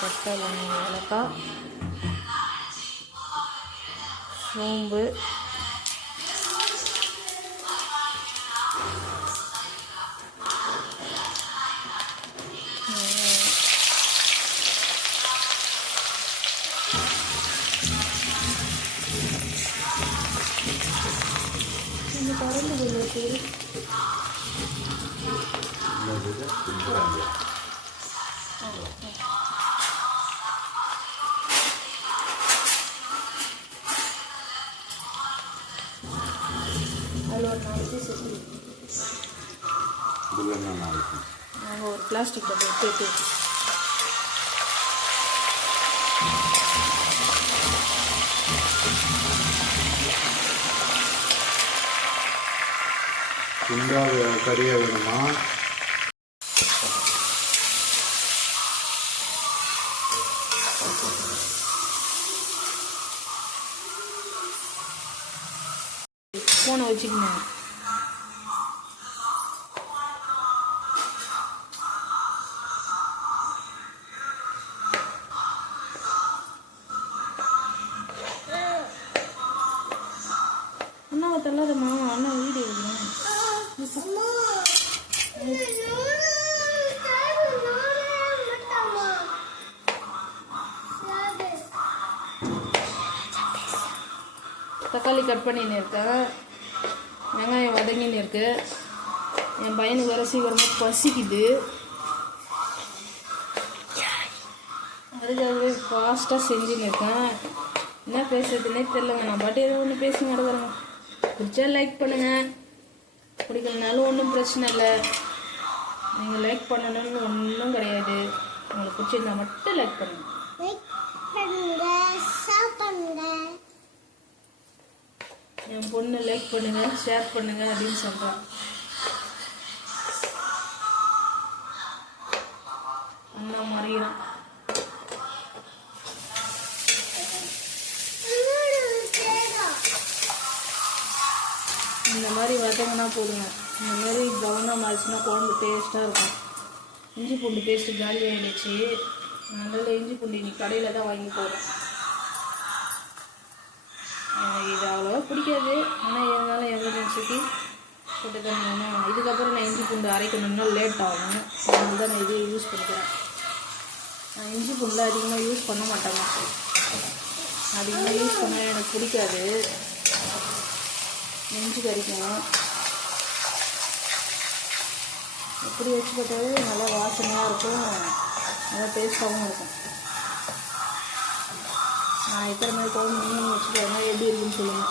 பட்டை ஏலக்காய் சோம்பு கரண்டு கொஞ்சம் அதில் ஒரு 4 பீஸ் நாங்கள் ஒரு பிளாஸ்டிக் டப்பா எடுத்து கறியாக வேணுமா? ஃபோனை வச்சுக்கணும். அண்ணாவை தள்ளாதம்மா, அண்ணா வீடியோ எடுக்கணும். தக்காளி கட் பண்ணின்னு இருக்கேன், வெங்காயம் வதங்கின்னு இருக்கு. என் பையனுக்கு வேறு சீக்கிரமாக பசிக்குது, அதுக்காகவே ஃபாஸ்ட்டாக செஞ்சுன்னு இருக்கேன். என்ன பேசுறதுன்னே தெரிலங்க. நான் பாட்டு ஏதோ ஒன்று பேசி நடக்கிறேங்க. பிடிச்சா லைக் பண்ணுங்கள், பிடிக்கலனாலும் ஒன்றும் பிரச்சனை இல்லை. நீங்கள் லைக் பண்ணணும்னு ஒன்றும் கிடையாது. உங்களுக்கு பிடிச்சிருந்தா மட்டும் லைக் பண்ணுங்கள். என் பொண்ணு லைக் பண்ணுங்க, ஷேர் பண்ணுங்க அப்படின்னு சொல்றான். அண்ணா மறியறான். இந்த மாதிரி வதங்கினா போடுங்க. இந்த மாதிரி ப்ரௌனாக மாறிச்சுன்னா குழம்பு டேஸ்ட்டாக இருக்கும். இஞ்சி பூண்டு பேஸ்ட்டு காலி ஆகிடுச்சு, அதனால இஞ்சி பூண்டு இன்னைக்கு கடையில் தான் வாங்கி போடுறேன். இது அவ்வளோவா பிடிக்காது, ஆனால் இருந்தாலும் எமர்ஜென்சிக்கு போட்டு தான் வேணும். இதுக்கப்புறம் நான் இஞ்சி பூண்டு அரைக்கணும்னா லேட் ஆகும், அதனால தான் நான் இது யூஸ் பண்ணிக்கிறேன். நான் இஞ்சி பூண்டில் அதிகமாக யூஸ் பண்ண மாட்டேங்க. அதிகமாக யூஸ் பண்ண எனக்கு பிடிக்காது, நெஞ்சு கறிக்கும். எப்படி வச்சு போட்டாவே நல்லா வாசனையாக இருக்கும், நல்லா டேஸ்ட்டாகவும் இருக்கும். நான் இருக்கிற மாதிரி குழம்பு மீன் வச்சுக்கோங்க, எப்படி இருக்குன்னு சொல்லுங்கள்.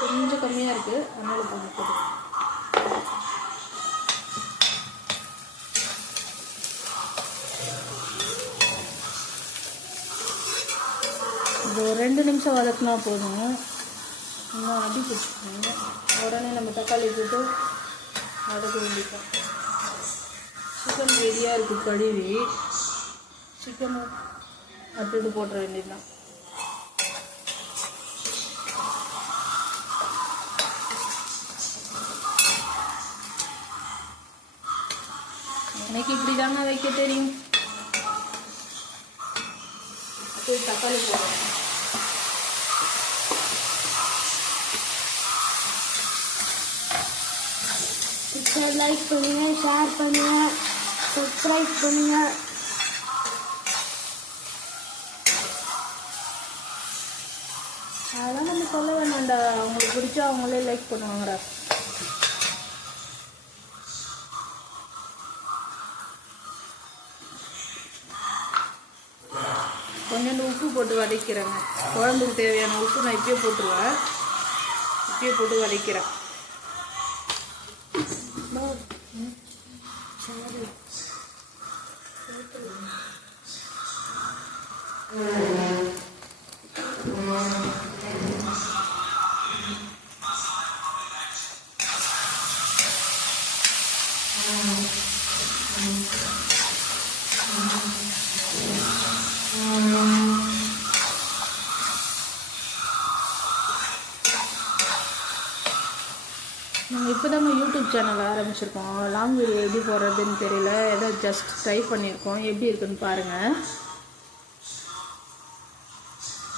கொஞ்சம் கம்மியாக இருக்குது, அதனால போட்டு இது ஒரு 2 நிமிஷம் வதக்கினா போதும். இன்னும் அடி பிடிச்சிக்கோங்க. உடனே நம்ம தக்காளி போட்டு வதக்க வேண்டியதான். சிக்கன் ரெடியாக இருக்குது, கழுவி சிக்கன் அடுத்தது போட்டுற வேண்டியதுதான். எனக்கு இப்படி தாங்க வைக்க தெரியும். போய் தக்காளி போடுறேன். லைக் பண்ணுங்க, ஷேர் பண்ணுங்க, சப்ஸ்கிரைப் பண்ணுங்க. அதெல்லாம் நம்ம சொல்ல வேண்டாம்டா, அவங்களுக்கு பிடிச்சா அவங்களே லைக் பண்ணுவாங்கடா. கொஞ்சோண்டு உப்பு போட்டு வதக்கிறேங்க. குழம்புக்கு தேவையான உப்பு நான் இப்பயே போட்டுருவேன். இப்பயே போட்டு வதக்கிறேன். நாங்கள் இப்போ தாங்க யூடியூப் சேனல் ஆரம்பிச்சிருக்கோம். லாங் வீடியோ எப்படி போடுறதுன்னு தெரியல. ஏதோ ஜஸ்ட் ட்ரை பண்ணியிருக்கோம். எப்படி இருக்குன்னு பாருங்கள்.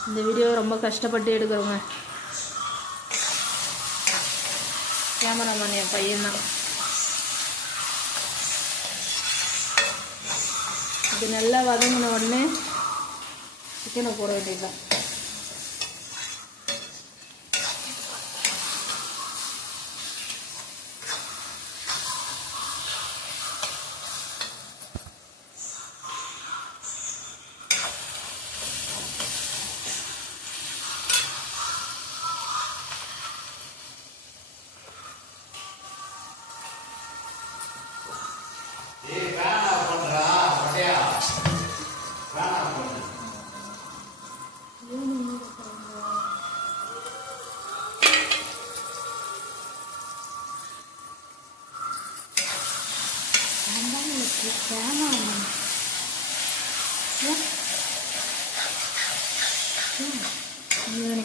இந்த வீடியோ ரொம்ப கஷ்டப்பட்டு எடுக்கிறோங்க. கேமராமேன் என் பையன்தான். இது நல்லா வதங்கின உடனே சிக்கனை போட வேண்டியதுதான்.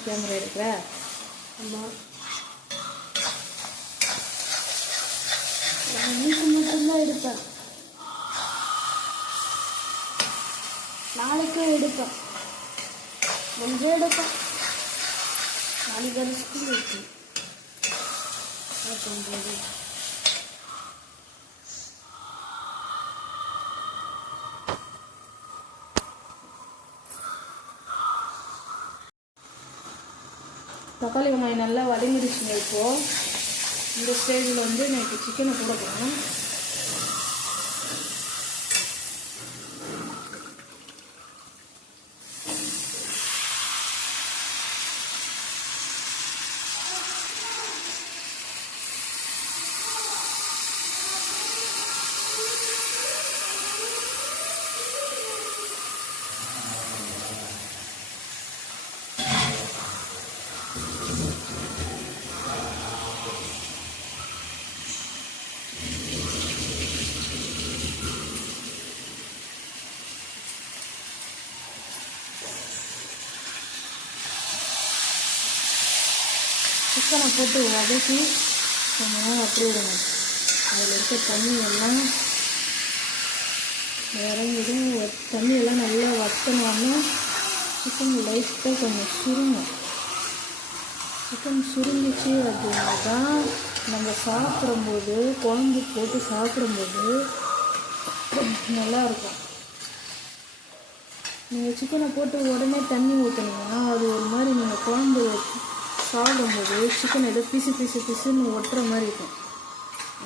கேமரா இருக்கிற வீட்டு மட்டும்தான் எடுப்பேன். நாளைக்கும் எடுப்பேன். ஒன்றே எடுப்பேன். நாளைக்கு ஒரு ஸ்கூல் இருக்கு. தக்காளி வெங்காயம் நல்லா வதங்கிடுச்சுங்க. இப்போது இந்த ஸ்டேஜில் வந்து நான் இப்போ சிக்கனை போட போகிறேன். சிக்கனை போட்டு வதக்கி கொஞ்ச நேரம் அப்படி விடுங்க. அதில் இருக்க தண்ணி எல்லாம் இறங்கிடும். தண்ணியெல்லாம் நல்லா வத்தனோன்னா சிக்கன் லைட்டாக கொஞ்சம் சுருங்கும். சிக்கன் சுருங்கிச்சு அப்படின்னா தான் நம்ம சாப்பிடும்போது, குழம்பு போட்டு சாப்பிடும்போது நல்லாயிருக்கும். நீங்கள் சிக்கனை போட்டு உடனே தண்ணி ஊற்றினீங்கன்னா அது ஒரு மாதிரி நீங்கள் குழம்பு சாப்பிடும்போது சிக்கன் ஏதோ பிசுன்னு ஒட்டுற மாதிரி இருக்கும்.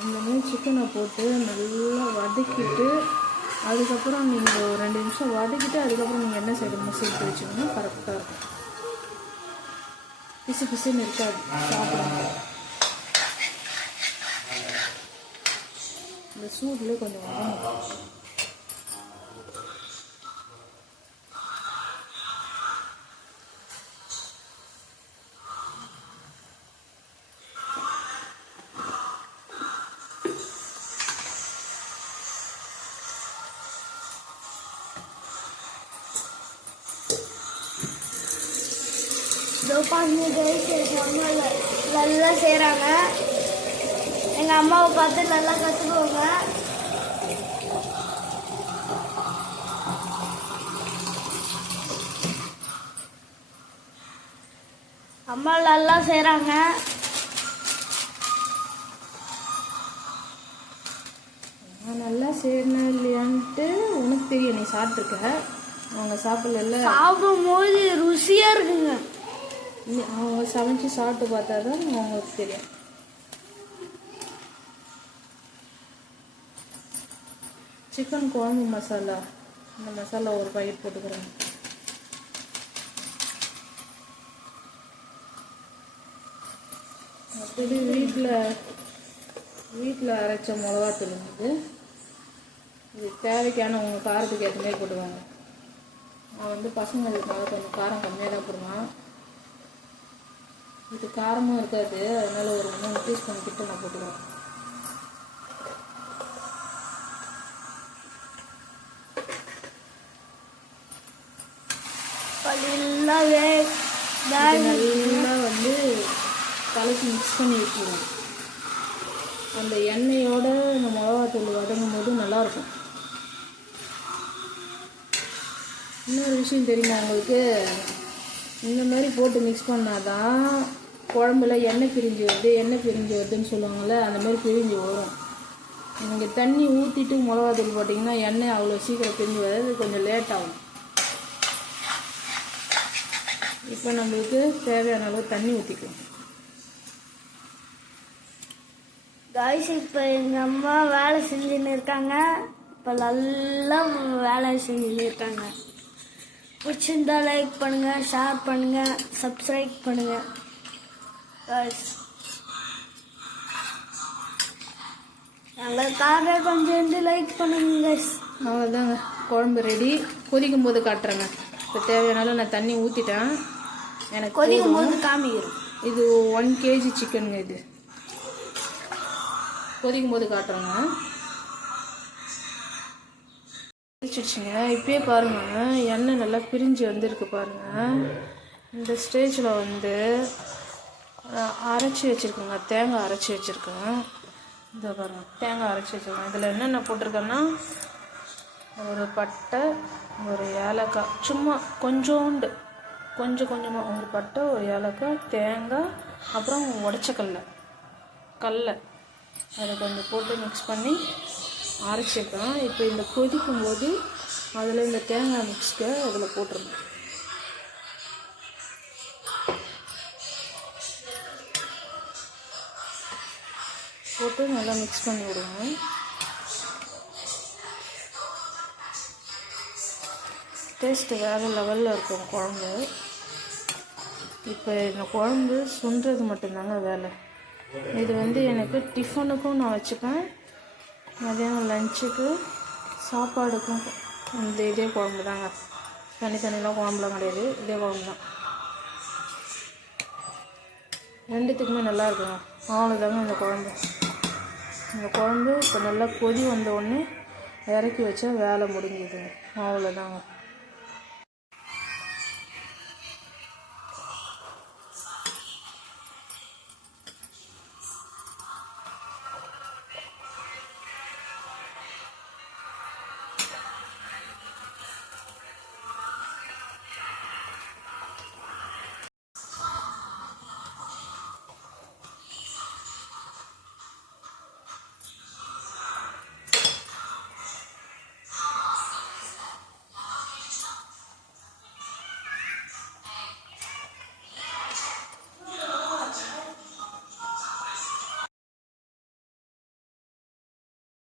அந்த மாதிரி சிக்கனை போட்டு நல்லா வதக்கிட்டு அதுக்கப்புறம் நீங்கள் ஒரு 2 நிமிஷம் வதக்கிட்டு அதுக்கப்புறம் நீங்கள் என்ன செய்யணுமோ சேர்த்து வச்சிங்கன்னா கரெக்டாக இருக்கும். பிசுன்னு இருக்காது சாப்பிடும்போது. இந்த சூட்லேயே கொஞ்சம் வதங்கும். நல்லா செய்கிறாங்க. எங்கள் அம்மாவை பார்த்து நல்லா கற்றுக்குவாங்க. அம்மா நல்லா செய்கிறாங்க. நான் நல்லா செய்யணும் இல்லையான்ட்டு உனக்கு தெரியும். நீ சாப்பிட்ருக்க, அவங்க சாப்பிடல. சாப்பிடும்போது ருசியாக இருக்குங்க. அவங்க சமைச்சு சாப்பிட்டு பார்த்தா தான் அவங்களுக்கு தெரியும். சிக்கன் குழம்பு மசாலா, இந்த மசாலா ஒரு பாக்கெட் போட்டுக்கிறேன். அப்படி வீட்டில் அரைச்ச மிளகாத்தூள் இருந்தது. இது தேவைக்கான உங்கள் காரத்துக்கு ஏற்ற மாதிரி போட்டுவாங்க. நான் வந்து பசங்களுக்காக கொஞ்சம் காரம் கம்மியாக தான் போடுவேன். இது காரமும் இருக்காது, அதனால ஒரு 3 டீஸ்பூன் கிட்ட நான் போட்டுக்கிறேன். நல்லா வந்து கலக்கி மிக்ஸ் பண்ணி வச்சுருவோம். அந்த எண்ணெயோட இந்த மிளகாத்தூள் வதங்கும் போது நல்லாயிருக்கும். இன்னொரு விஷயம் தெரியுமா உங்களுக்கு, இந்த மாதிரி போட்டு மிக்ஸ் பண்ணாதான் குழம்புல எண்ணெய் பிரிஞ்சு வருதுன்னு சொல்லுவாங்கள்ல, அந்த மாதிரி பிரிஞ்சு வரும். நீங்கள் தண்ணி ஊற்றிட்டு மிளகாத்தூள் போட்டிங்கன்னா எண்ணெய் அவ்வளோ சீக்கிரம் பிரிஞ்சு வராது, கொஞ்சம் லேட் ஆகும். இப்போ நம்மளுக்கு தேவையான அளவு தண்ணி ஊற்றிக்கலாம். காய்ஸ் இப்போ எங்கள் அம்மா வேலை செஞ்சுன்னு இருக்காங்க. இப்போ நல்லா வேலை செஞ்சுன்னு இருக்காங்க. பிடிச்சிருந்தா லைக் பண்ணுங்கள், ஷேர் பண்ணுங்கள், சப்ஸ்கிரைப் பண்ணுங்கள். காய்ஸ் எங்களுக்காக கொஞ்சம் லைக் பண்ணுங்க காய்ஸ். அவ்வளோதாங்க, குழம்பு ரெடி. கொதிக்கும் போது காட்டுறேங்க. இப்போ தேவையான நான் தண்ணி ஊற்றிட்டேன். எனக்கு கொதிக்கும் போது காமிக்கிறோம். இது 1 kg சிக்கனுங்க. இது கொதிக்கும் போது காட்டுறேங்க. கொதிச்சிடுச்சுங்க. இப்பயே பாருங்கள் எண்ணெய் நல்லா பிரிஞ்சு வந்திருக்கு பாருங்கள். இந்த ஸ்டேஜில் வந்து அரைச்சி வச்சுருக்கேங்க, தேங்காய் அரைச்சி வச்சுருக்கேன். இதை பாருங்கள், தேங்காய் அரைச்சி வச்சுருக்கேன். இதில் என்னென்ன போட்டிருக்கேன்னா, ஒரு பட்டை, ஒரு ஏலக்காய், சும்மா கொஞ்சமாக ஒரு பட்டை, ஒரு ஏலக்காய், தேங்காய், அப்புறம் உடச்ச கடலை அதை கொஞ்சம் போட்டு மிக்ஸ் பண்ணி அரைச்சிருக்கேன். இப்போ இந்த கொதிக்கும் போது அதில் இந்த தேங்காய் மிக்ஸ்க்கு அதில் போட்டுருங்க. போட்டு நல்லா மிக்ஸ் பண்ணி விடுங்க. டேஸ்ட்டு வேறு லெவலில் இருக்கும் குழம்பு. இப்போ இந்த குழம்பு சுண்டுறது மட்டும்தாங்க வேலை. இது வந்து எனக்கு டிஃபனுக்கும் நான் வச்சுப்பேன், மதியானம் லஞ்சுக்கு, சாப்பாடுக்கும் இதே குழம்பு தாங்க. தனித்தனிலாம் குழம்புலாம் கிடையாது, இதே குழம்பு தான். ரெண்டுத்துக்குமே நல்லா இருக்குங்க. அவ்வளோதாங்க இந்த குழம்பு. இந்த குழம்பு இப்போ நல்லா கொதி வந்த உடனே இறக்கி வச்சா வேலை முடிஞ்சுதுங்க. அவ்வளோதாங்க.